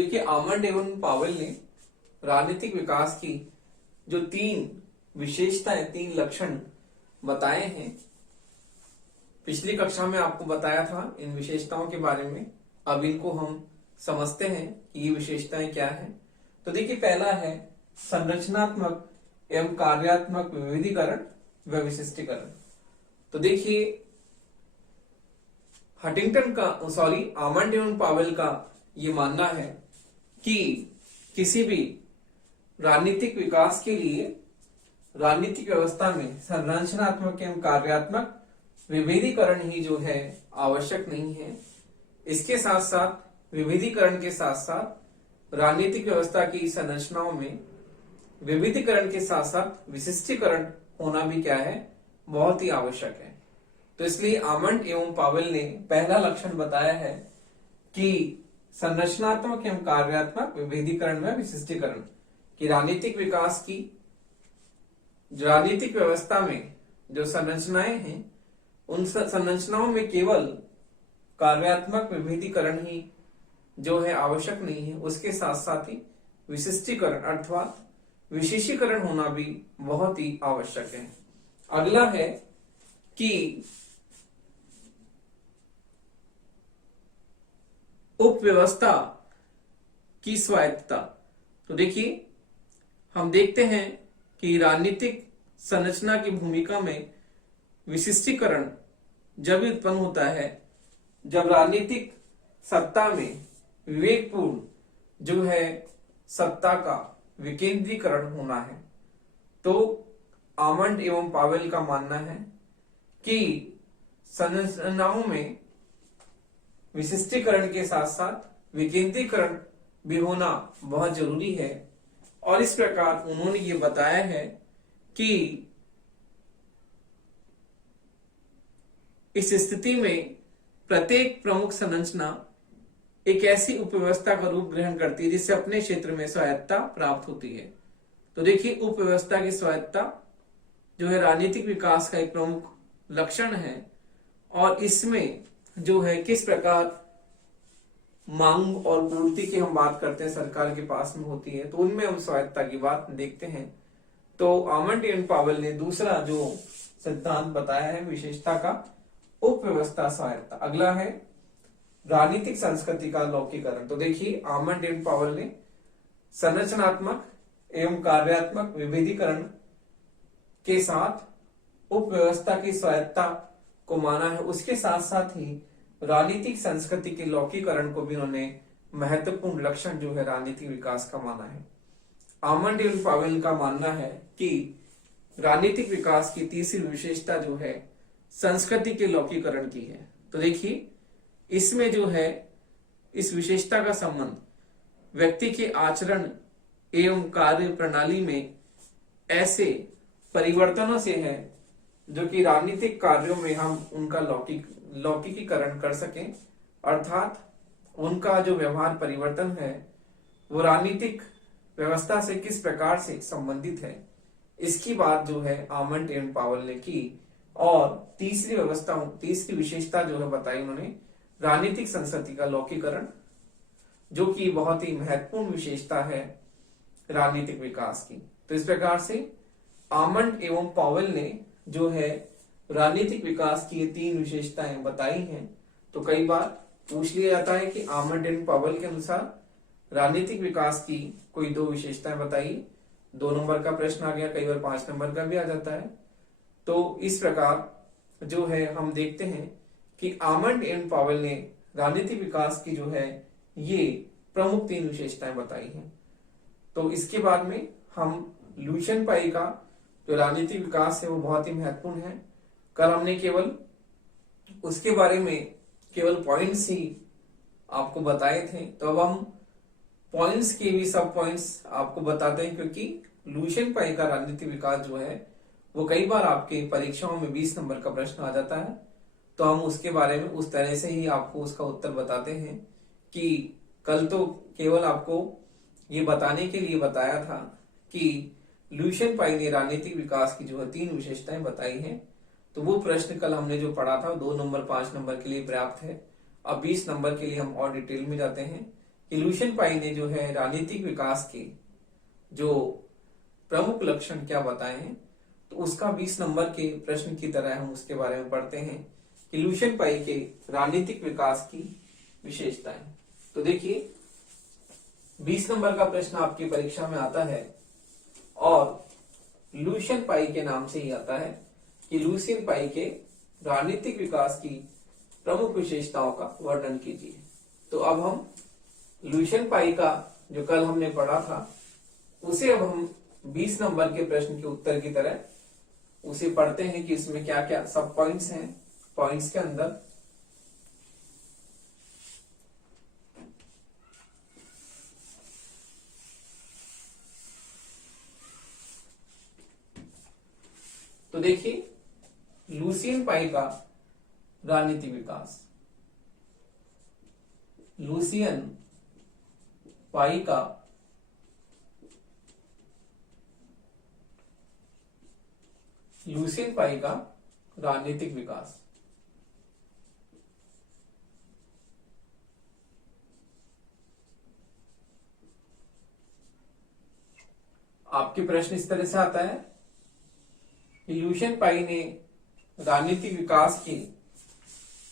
देखिए आमंड एवं पावेल ने राजनीतिक विकास की जो 3 विशेषताएं, 3 लक्षण बताए हैं, पिछली कक्षा में आपको बताया था इन विशेषताओं के बारे में। अब इनको हम समझते हैं कि ये विशेषताएं क्या हैं। तो देखिए पहला है संरचनात्मक एवं कार्यात्मक विविधीकरण व विशिष्टीकरण। तो देखिए आमंड एवं पावेल का ये मानना है कि किसी भी राजनीतिक विकास के लिए राजनीतिक व्यवस्था में संरचनात्मक एवं कार्यात्मक विभेदीकरण ही जो है आवश्यक नहीं है। इसके साथ साथ विभेदीकरण के साथ साथ राजनीतिक व्यवस्था की संरचनाओं में विविधीकरण के साथ साथ विशिष्टीकरण होना भी क्या है, बहुत ही आवश्यक है। तो इसलिए आमंड एवं पावेल ने पहला लक्षण बताया है कि संरचनात्मक एवं कार्यात्मक विभेदीकरण में विशिष्टीकरण की राजनीतिक विकास की राजनीतिक व्यवस्था में जो संरचनाएं हैं उन संरचनाओं में केवल कार्यात्मक विभेदीकरण ही जो है आवश्यक नहीं है, उसके साथ साथ ही विशिष्टीकरण अर्थात विशेषीकरण होना भी बहुत ही आवश्यक है। अगला है कि उपव्यवस्था की स्वायत्तता। तो देखिए हम देखते हैं कि राजनीतिक संरचना की भूमिका में विशिष्टीकरण जब उत्पन्न होता है जब राजनीतिक सत्ता में विवेकपूर्ण जो है सत्ता का विकेंद्रीकरण होना है। तो आमंड एवं पावेल का मानना है कि संरचनाओं में विशिष्टीकरण के साथ साथ विकेंद्रीकरण भी होना बहुत जरूरी है। और इस प्रकार उन्होंने ये बताया है कि इस स्थिति में प्रत्येक प्रमुख संरचना एक ऐसी उपव्यवस्था का रूप ग्रहण करती है जिससे अपने क्षेत्र में स्वायत्तता प्राप्त होती है। तो देखिए उपव्यवस्था की स्वायत्तता जो है राजनीतिक विकास का एक प्रमुख लक्षण है और इसमें जो है किस प्रकार मांग और पूर्ति की हम बात करते हैं सरकार के पास में होती है, तो उनमें हम स्वायत्तता की बात देखते हैं। तो आमंड एवं पावेल ने दूसरा जो सिद्धांत बताया है विशेषता का उपव्यवस्था स्वायत्तता। अगला है राजनीतिक संस्कृति का लौकिकरण। तो देखिए आमंड एवं पावेल ने संरचनात्मक एवं कार्यात्मक विभेदीकरण के साथ उपव्यवस्था की स्वायत्तता को माना है, उसके साथ साथ ही राजनीतिक संस्कृति के लौकिकरण को भी उन्होंने महत्वपूर्ण लक्षण जो है राजनीतिक विकास का माना है। आमंड एवं पावेल का मानना है कि राजनीतिक विकास की तीसरी विशेषता जो है संस्कृति के लौकिकरण की है। तो देखिए इसमें जो है इस विशेषता का संबंध व्यक्ति के आचरण एवं कार्य प्रणाली में ऐसे परिवर्तनों से है जो कि राजनीतिक कार्यों में हम उनका लौकिकीकरण कर सकें, अर्थात उनका जो व्यवहार परिवर्तन है वो राजनीतिक व्यवस्था से किस प्रकार से संबंधित है, इसकी बात जो है आमंड एवं पावेल ने की। और तीसरी विशेषता जो है बताई उन्होंने राजनीतिक संस्कृति का लौकिकरण, जो कि बहुत ही महत्वपूर्ण विशेषता है राजनीतिक विकास की। तो इस प्रकार से आमंड एवं पावेल ने जो है राजनीतिक विकास की ये 3 विशेषताएं बताई हैं। तो कई बार पूछ लिया जाता है कि आमंड एवं पावेल के अनुसार राजनीतिक विकास की कोई 2 विशेषताएं बताइए। 2 नंबर का प्रश्न आ गया, कई बार 5 नंबर का भी आ जाता है। तो इस प्रकार जो है हम देखते हैं कि आमंड एवं पावेल ने राजनीतिक विकास की जो है ये प्रमुख 3 विशेषताएं बताई हैं। तो इसके बाद में हम लुशियन पाई का जो राजनीतिक विकास है वो बहुत ही महत्वपूर्ण है। कल हमने केवल उसके बारे में केवल पॉइंट्स ही आपको बताए थे, तो अब हम पॉइंट्स के भी सब पॉइंट्स आपको बताते हैं, क्योंकि लुशियन पाई का राजनीतिक विकास जो है वो कई बार आपके परीक्षाओं में 20 नंबर का प्रश्न आ जाता है। तो हम उसके बारे में उस तरह से ही आपको उसका उत्तर बताते हैं कि कल तो केवल आपको ये बताने के लिए बताया था कि लुशियन पाई ने राजनीतिक विकास की जो है 3 विशेषताएं बताई हैं। तो वो प्रश्न कल हमने जो पढ़ा था 2 नंबर 5 नंबर के लिए पर्याप्त है। अब 20 नंबर के लिए हम और डिटेल में जाते हैं कि लुशियन पाई ने जो है राजनीतिक विकास के जो प्रमुख लक्षण क्या बताए हैं, तो उसका 20 नंबर के प्रश्न की तरह हम उसके बारे में पढ़ते हैं कि लुशियन पाई के राजनीतिक विकास की विशेषताएं। तो देखिए 20 नंबर का प्रश्न आपकी परीक्षा में आता है और लुशियन पाई के नाम से ही आता है कि लुशियन पाई के राजनीतिक विकास की प्रमुख विशेषताओं का वर्णन कीजिए। तो अब हम लुशियन पाई का जो कल हमने पढ़ा था उसे अब हम 20 नंबर के प्रश्न के उत्तर की तरह उसे पढ़ते हैं कि इसमें क्या क्या सब पॉइंट्स हैं। पॉइंट्स के अंदर तो देखिए लुशियन पाई का राजनीतिक विकास, लुशियन पाई का राजनीतिक विकास। आपके प्रश्न इस तरह से आता है कि लुशियन पाई ने राजनीतिक विकास के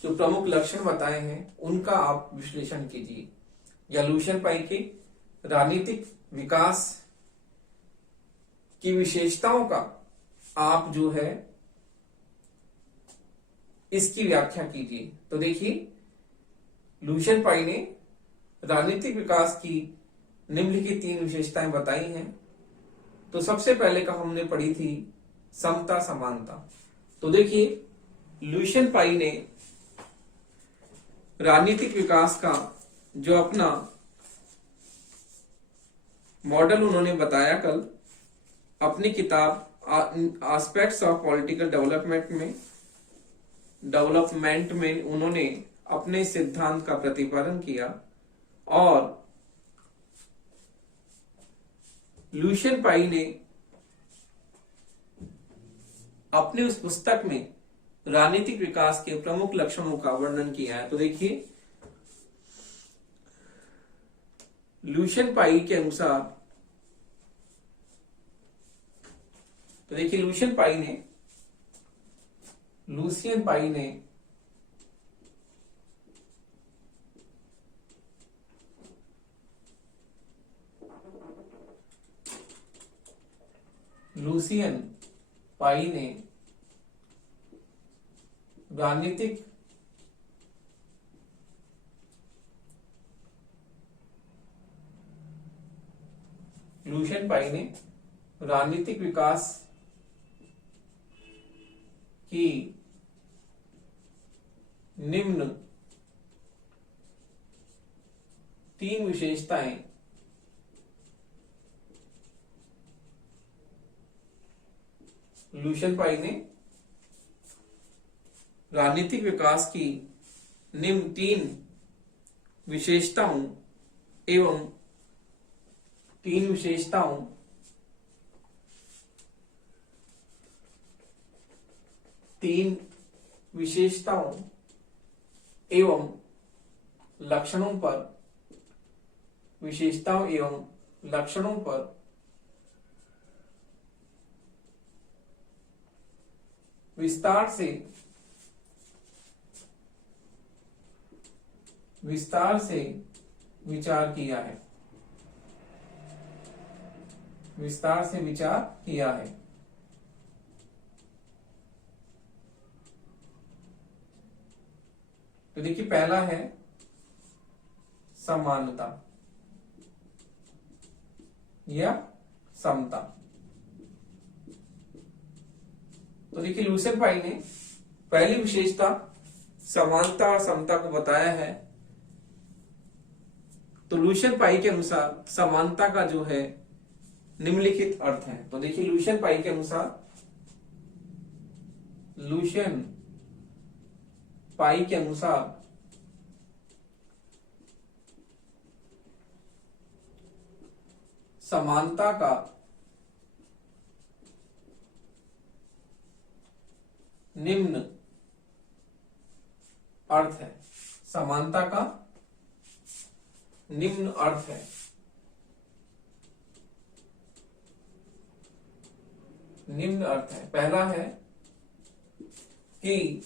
जो प्रमुख लक्षण बताए हैं उनका आप विश्लेषण कीजिए, या लुशियन पाई के राजनीतिक विकास की विशेषताओं का आप जो है इसकी व्याख्या कीजिए। तो देखिए लुशियन पाई ने राजनीतिक विकास की निम्नलिखित 3 विशेषताएं बताई हैं। तो सबसे पहले का हमने पढ़ी थी समता समानता। तो देखिए लुशियन पाई ने राजनीतिक विकास का जो अपना मॉडल उन्होंने बताया कल अपनी किताब एस्पेक्ट्स ऑफ पॉलिटिकल डेवलपमेंट में उन्होंने अपने सिद्धांत का प्रतिपादन किया। और लुशियन पाई ने अपनी उस पुस्तक में राजनीतिक विकास के प्रमुख लक्षणों का वर्णन किया है। तो देखिए लुशियन पाई के अनुसार, तो देखिए लुशियन पाई ने लुशियन पाई ने राजनीतिक विकास की निम्न 3 विशेषताएं लुशियन पाई ने राजनीतिक विकास की निम्न 3 विशेषताओं एवं 3 विशेषताओं एवं लक्षणों पर विस्तार से विचार किया है। तो देखिए पहला है समानता या समता। तो देखिए लुशियन पाई ने पहली विशेषता समानता और समता को बताया है। तो लुशियन पाई के अनुसार समानता का जो है निम्नलिखित अर्थ है। तो देखिए लुशियन पाई के अनुसार समानता का निम्न अर्थ है। समानता का निम्न अर्थ है। निम्न अर्थ है। पहला है कि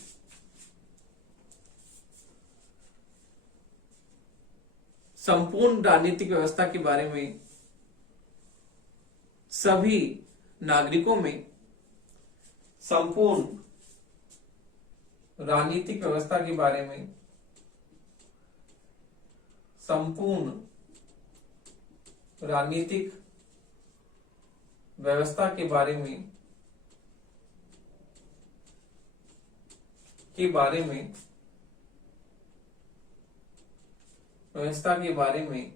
संपूर्ण राजनीतिक व्यवस्था के बारे में सभी नागरिकों में, संपूर्ण राजनीतिक व्यवस्था के बारे में, संपूर्ण राजनीतिक व्यवस्था के बारे में व्यवस्था के बारे में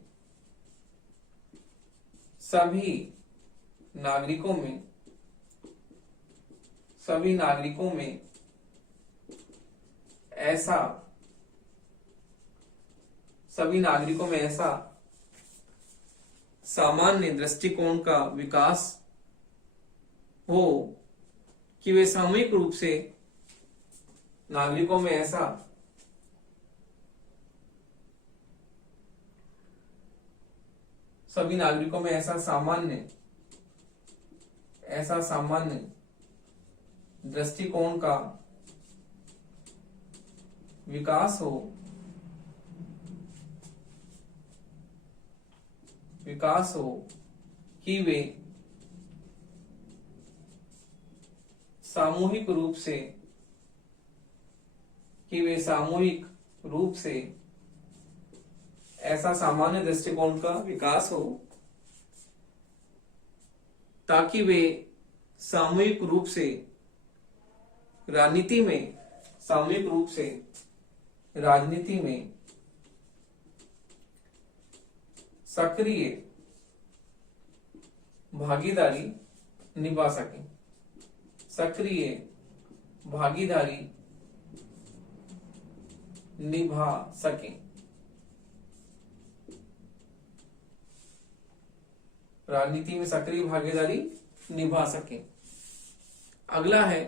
सभी नागरिकों में ऐसा सामान्य दृष्टिकोण का विकास हो कि वे सामूहिक रूप से नागरिकों में सभी नागरिकों में ऐसा सामान्य दृष्टिकोण का विकास हो कि वे सामूहिक रूप से ऐसा सामान्य दृष्टिकोण का विकास हो ताकि वे सामूहिक रूप से राजनीति में सक्रिय भागीदारी निभा सकें। राजनीति में सक्रिय भागीदारी निभा सकें। अगला है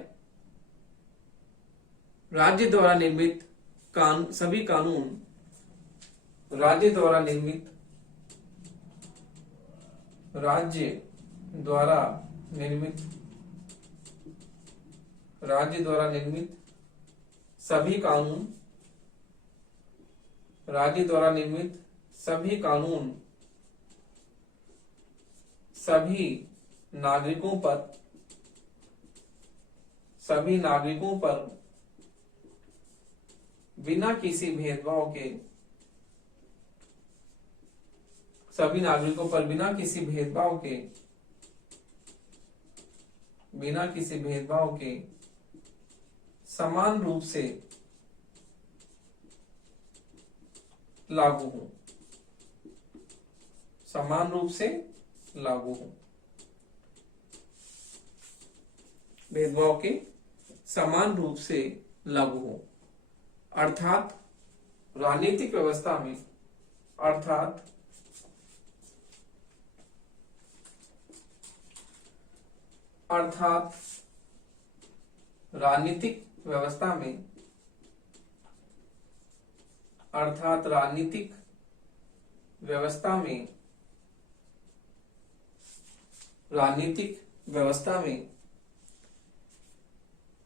राज्य द्वारा निर्मित सभी कानून राज्य द्वारा निर्मित सभी कानून सभी नागरिकों पर बिना किसी भेदभाव के समान रूप से लागू हो। भेदभाव के समान रूप से लागू हो। अर्थात राजनीतिक व्यवस्था में राजनीतिक व्यवस्था में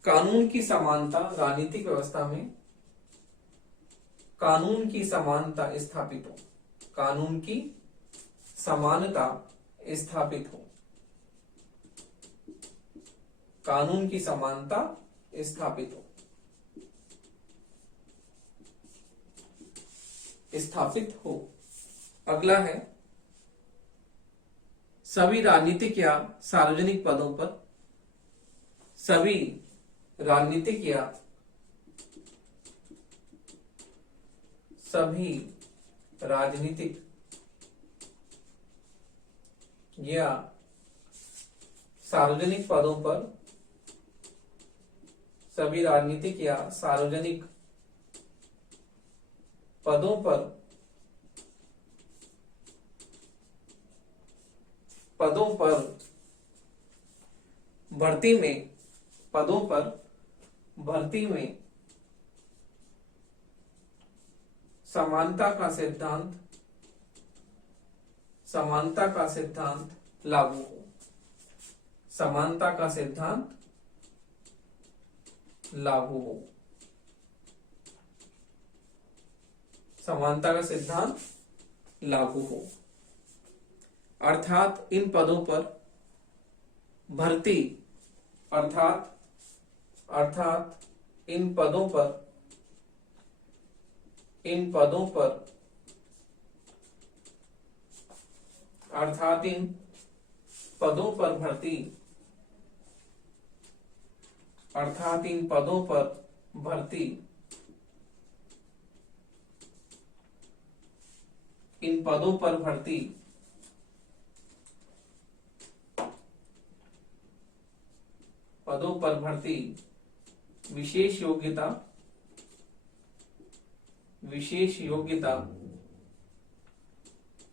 कानून की समानता स्थापित हो। अगला है सभी राजनीतिक या सार्वजनिक पदों पर भर्ती में समानता का सिद्धांत समानता का सिद्धांत लागू हो। समानता का सिद्धांत लागू हो। समानता का सिद्धांत लागू हो अर्थात इन पदों पर भर्ती अर्थात इन पदों पर अर्थात इन पदों पर भर्ती अर्थात इन पदों पर भर्ती इन पदों पर भर्ती विशेष योग्यता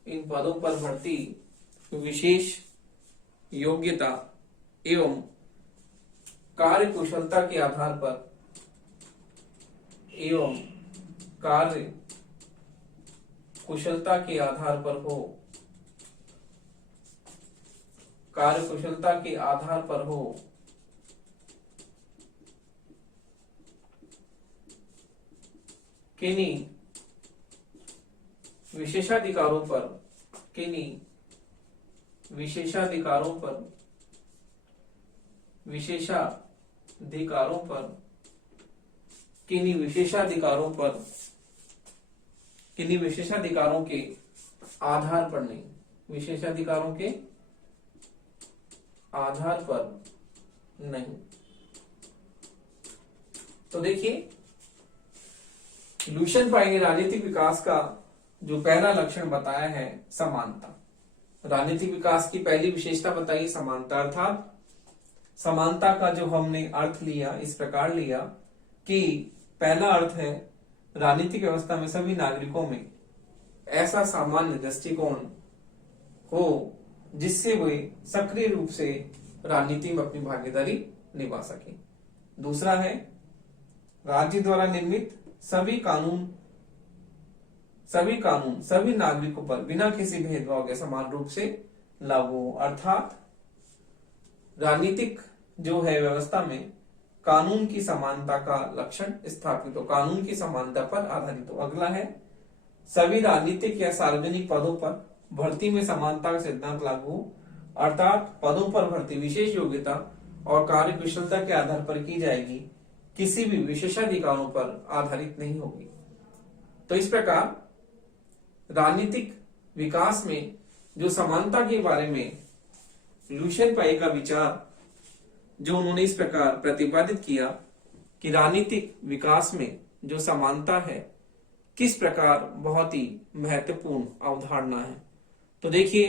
इन पदों पर भर्ती विशेष योग्यता एवं कार्य कुशलता के आधार पर हो किन्हीं विशेषाधिकारों के आधार पर नहीं, विशेषाधिकारों के आधार पर नहीं। तो देखिए लुशियन पाई ने राजनीतिक विकास का जो पहला लक्षण बताया है समानता। राजनीतिक विकास की पहली विशेषता बताई समानता, अर्थात समानता का जो हमने अर्थ लिया इस प्रकार लिया कि पहला अर्थ है राजनीतिक व्यवस्था में सभी नागरिकों में ऐसा सामान्य दृष्टिकोण हो जिससे वे सक्रिय रूप से राजनीति में अपनी भागीदारी निभा सके। दूसरा है राज्य द्वारा निर्मित सभी कानून सभी नागरिकों पर बिना किसी भेदभाव के समान रूप से लागू हो, अर्थात राजनीतिक जो है व्यवस्था में कानून की समानता का लक्षण स्थापित हो, कानून की समानता पर आधारित हो। अगला है सभी राजनीतिक या सार्वजनिक पदों पर भर्ती में समानता का सिद्धांत लागू हो, अर्थात पदों पर भर्ती विशेष योग्यता और कार्य कुशलता के आधार पर की जाएगी, किसी भी विशेषाधिकारों पर आधारित नहीं होगी। तो इस प्रकार राजनीतिक विकास में जो समानता के बारे में लुशियन पाई का विचार जो उन्होंने इस प्रकार प्रतिपादित किया कि राजनीतिक विकास में जो समानता है किस प्रकार बहुत ही महत्वपूर्ण अवधारणा है। तो देखिए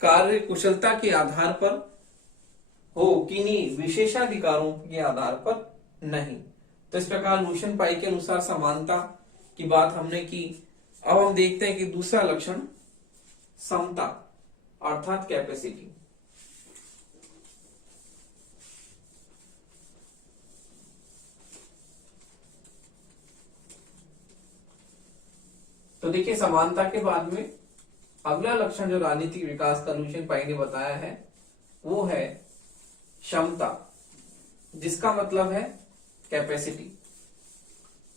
कार्य कुशलता के आधार पर हो किन्हीं विशेषाधिकारों के आधार पर नहीं। तो इस प्रकार लुशियन पाई के अनुसार समानता की बात हमने की। अब हम देखते हैं कि दूसरा लक्षण समता अर्थात कैपेसिटी। तो देखिए समानता के बाद में अगला लक्षण जो राजनीतिक विकास का लुशियन पाई ने बताया है वो है क्षमता, जिसका मतलब है कैपेसिटी।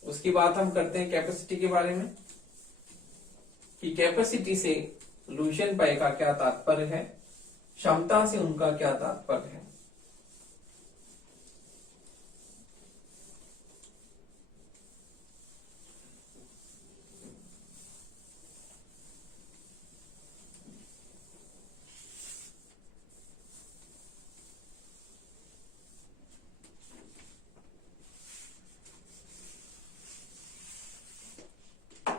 उसकी बात हम करते हैं कैपेसिटी के बारे में कि कैपेसिटी से लुशियन पाई का क्या तात्पर्य है, क्षमता से उनका क्या तात्पर्य है।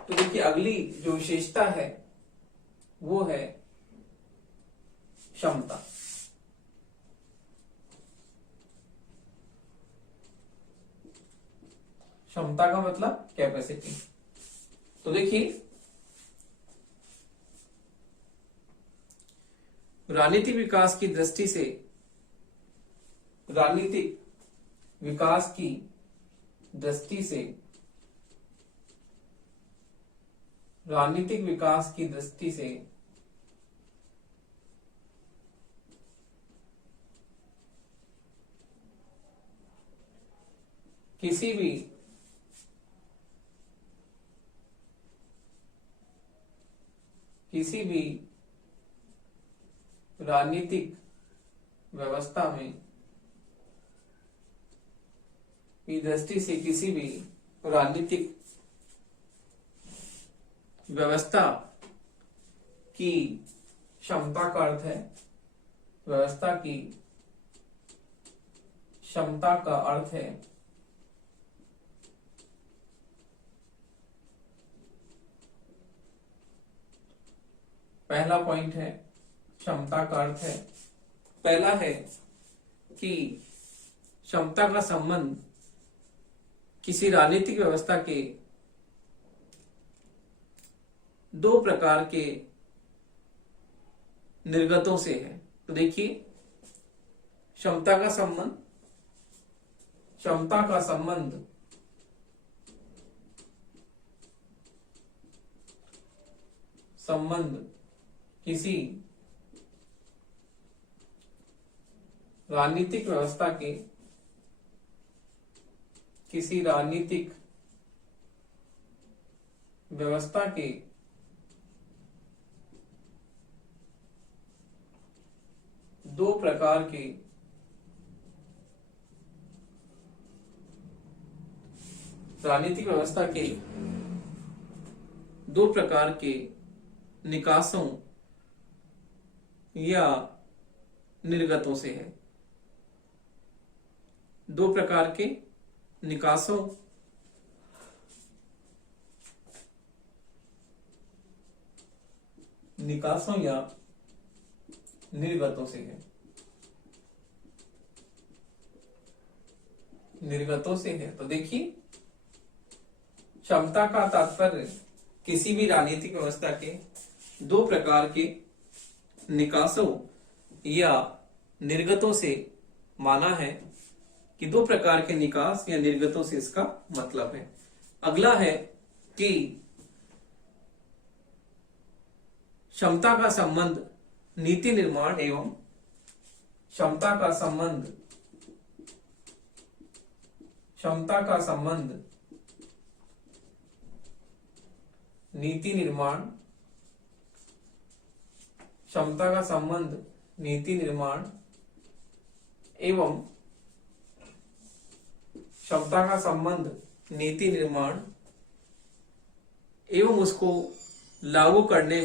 तो देखिए अगली जो विशेषता है वो है क्षमता। क्षमता का मतलब कैपेसिटी। तो देखिए राजनीतिक विकास की दृष्टि से राजनीतिक विकास की दृष्टि से राजनीतिक विकास की दृष्टि से किसी भी राजनीतिक व्यवस्था में की दृष्टि से किसी भी राजनीतिक व्यवस्था की क्षमता का अर्थ है, व्यवस्था की क्षमता का अर्थ है पहला पॉइंट है क्षमता का अर्थ है, पहला है कि क्षमता का संबंध किसी राजनीतिक व्यवस्था के दो प्रकार के निर्गतों से है। तो देखिए क्षमता का संबंध किसी राजनीतिक व्यवस्था के दो प्रकार के राजनीतिक व्यवस्था के दो प्रकार के निकासों या निर्गतों से है। दो प्रकार के निकासों या निर्गतों से है। तो देखिए क्षमता का तात्पर्य किसी भी राजनीतिक व्यवस्था के दो प्रकार के निकासों या निर्गतों से माना है कि दो प्रकार के निकास या निर्गतों से इसका मतलब है। अगला है कि क्षमता का संबंध नीति निर्माण एवं नीति निर्माण एवं उसको लागू करने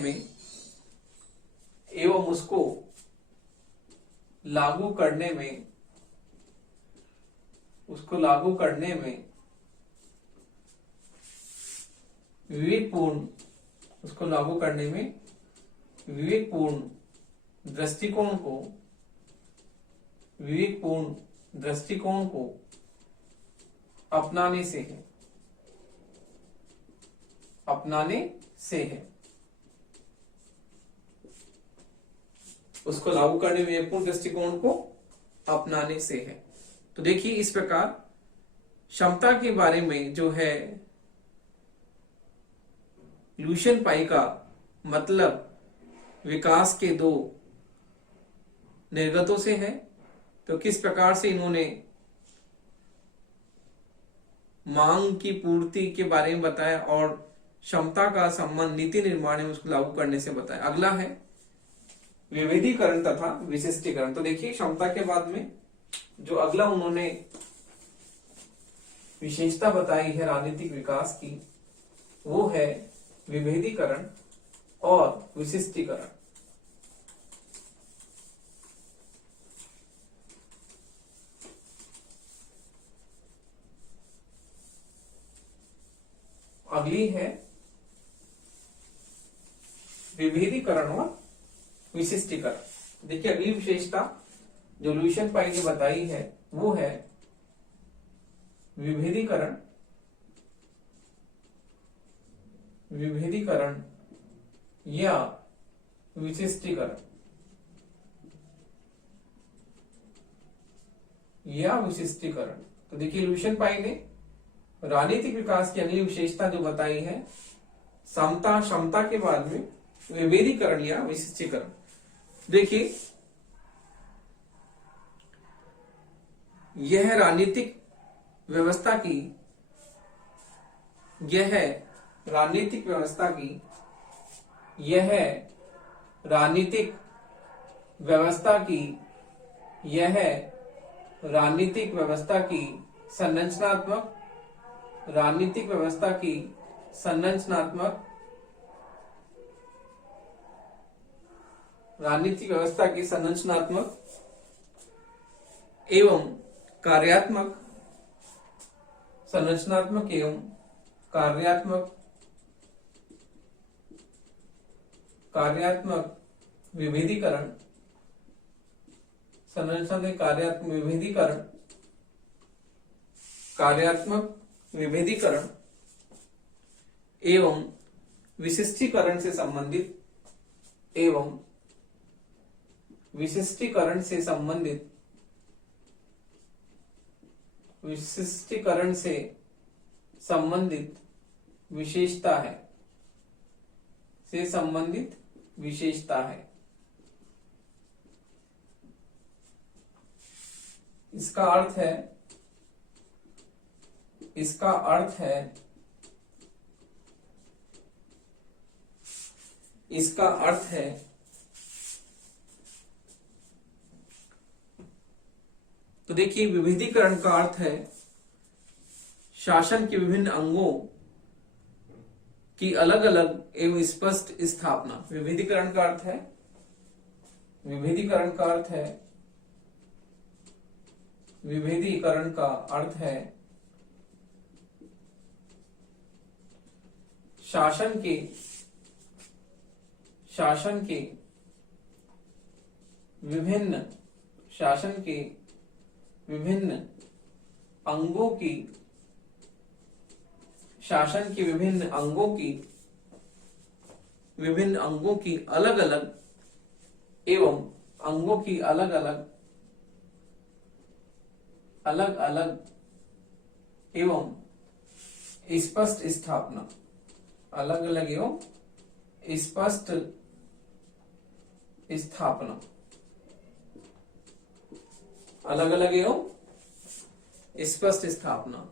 में विवेकपूर्ण दृष्टिकोण को अपनाने से है। उसको लागू करने में विवेकपूर्ण दृष्टिकोण को अपनाने से है। तो देखिए इस प्रकार क्षमता के बारे में जो है लुशियन पाई का मतलब विकास के दो निर्गतों से है। तो किस प्रकार से इन्होंने मांग की पूर्ति के बारे में बताया और क्षमता का संबंध नीति निर्माण में उसको लागू करने से बताया। अगला है विभेदीकरण तथा विशिष्टीकरण। तो देखिए क्षमता के बाद में जो अगला उन्होंने विशेषता बताई है राजनीतिक विकास की, वो है विभेदीकरण और विशिष्टीकरण। अगली है विभेदीकरण और विशिष्टीकरण। देखिए अगली विशेषता जो लुशियन पाई ने बताई है वो है विभेदीकरण या विशिष्टीकरण। तो देखिए लुशियन पाई ने राजनीतिक विकास की अगली विशेषता जो बताई है समता, क्षमता के बाद में विभेदीकरण या विशिष्टीकरण। देखिए, यह राजनीतिक व्यवस्था की यह राजनीतिक व्यवस्था की यह राजनीतिक व्यवस्था की यह राजनीतिक व्यवस्था की संरचनात्मक राजनीतिक व्यवस्था की संरचनात्मक राजनीतिक व्यवस्था की संरचनात्मक एवं कार्यात्मक संरचनात्मक एवं कार्यात्मक कार्यात्मक विभेदीकरण संरचना के कार्यात्मक विभेदीकरण कार्यात्मक विभेदीकरण एवं विशिष्टीकरण से संबंधित एवं विशिष्टीकरण से संबंधित विशिष्टीकरण से संबंधित विशेषता है से संबंधित विशेषता है। इसका अर्थ है इसका अर्थ है इसका अर्थ है तो देखिए, विभेदीकरण का अर्थ है शासन के विभिन्न अंगों की अलग अलग एवं स्पष्ट स्थापना। विभेदीकरण का अर्थ है विभेदीकरण का अर्थ है विभेदीकरण का अर्थ है शासन के विभिन्न अंगों की शासन के विभिन्न अंगों की अलग अलग एवं अंगों की अलग अलग एवं स्पष्ट स्थापना अलग अलग एवं स्पष्ट स्थापना अलग अलग एवं स्पष्ट स्थापना।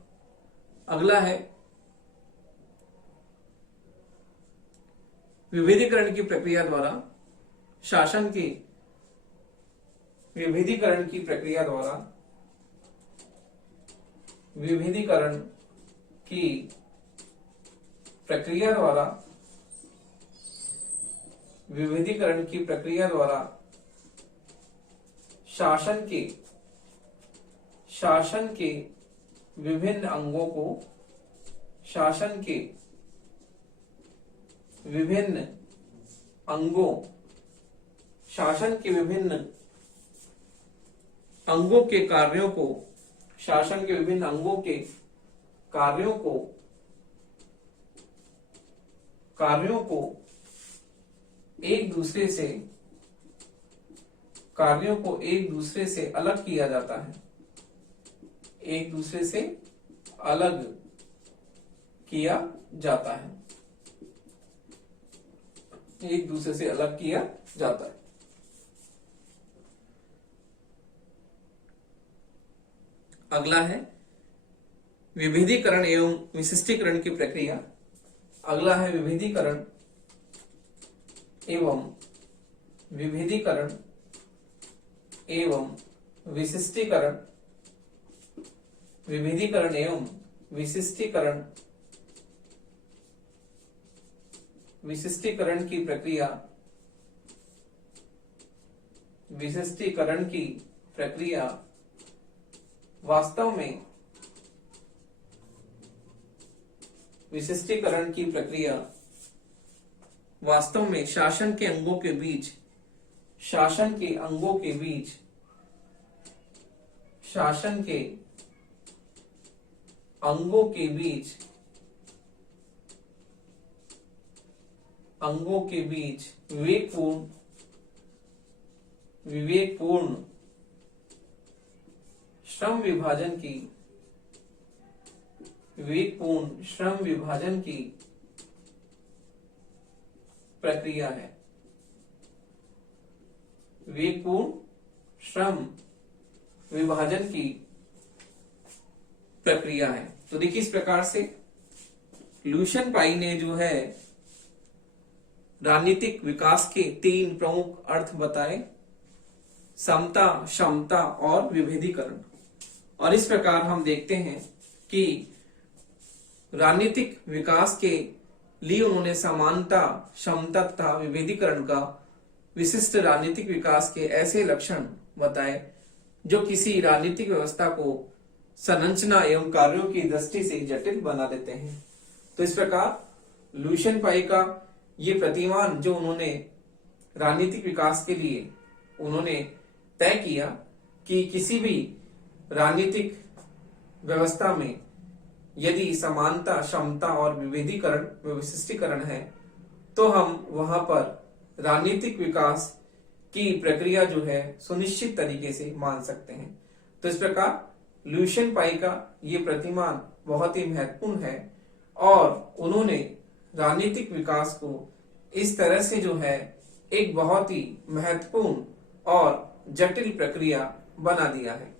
अगला है विभेदीकरण की प्रक्रिया द्वारा शासन की विभेदीकरण की प्रक्रिया द्वारा विभेदीकरण की प्रक्रिया द्वारा विभेदीकरण की प्रक्रिया द्वारा शासन के विभिन्न अंगों को शासन के विभिन्न अंगों के कार्यों को शासन के विभिन्न अंगों के कार्यों को एक दूसरे से अलग किया जाता है एक दूसरे से अलग किया जाता है एक दूसरे से अलग किया जाता है। अगला है विभेदीकरण एवं विशिष्टीकरण की प्रक्रिया। अगला है विभेदीकरण एवं विशिष्टीकरण विभेदीकरण एवं विशिष्टीकरण की प्रक्रिया वास्तव में विशिष्टीकरण की प्रक्रिया वास्तव में शासन के अंगों के बीच शासन के अंगों के बीच विवेकपूर्ण श्रम विभाजन की प्रक्रिया है, विवेकपूर्ण श्रम विभाजन की प्रक्रिया है। तो देखिए इस प्रकार से लुशियन पाई ने जो है राजनीतिक विकास के 3 प्रमुख अर्थ बताए, समता, क्षमता और विभेदीकरण। और इस प्रकार हम देखते हैं कि राजनीतिक विकास के लिए उन्होंने समानता, क्षमता तथा विभेदीकरण का विशिष्ट राजनीतिक विकास के ऐसे लक्षण बताए जो किसी राजनीतिक व्यवस्था को संरचना एवं कार्यों की दृष्टि से जटिल बना देते हैं। तो इस प्रकार लुशियन पाई का ये प्रतिमान जो उन्होंने राजनीतिक विकास के लिए उन्होंने तय किया कि किसी भी राजनीतिक व्यवस्था में यदि समानता, क्षमता और विभेदीकरण व विशिष्टीकरण है तो हम वहां पर राजनीतिक विकास की प्रक्रिया जो है सुनिश्चित तरीके से मान सकते हैं। तो इस प्रकार लुशियन पाई का ये प्रतिमान बहुत ही महत्वपूर्ण है और उन्होंने राजनीतिक विकास को इस तरह से जो है एक बहुत ही महत्वपूर्ण और जटिल प्रक्रिया बना दिया है।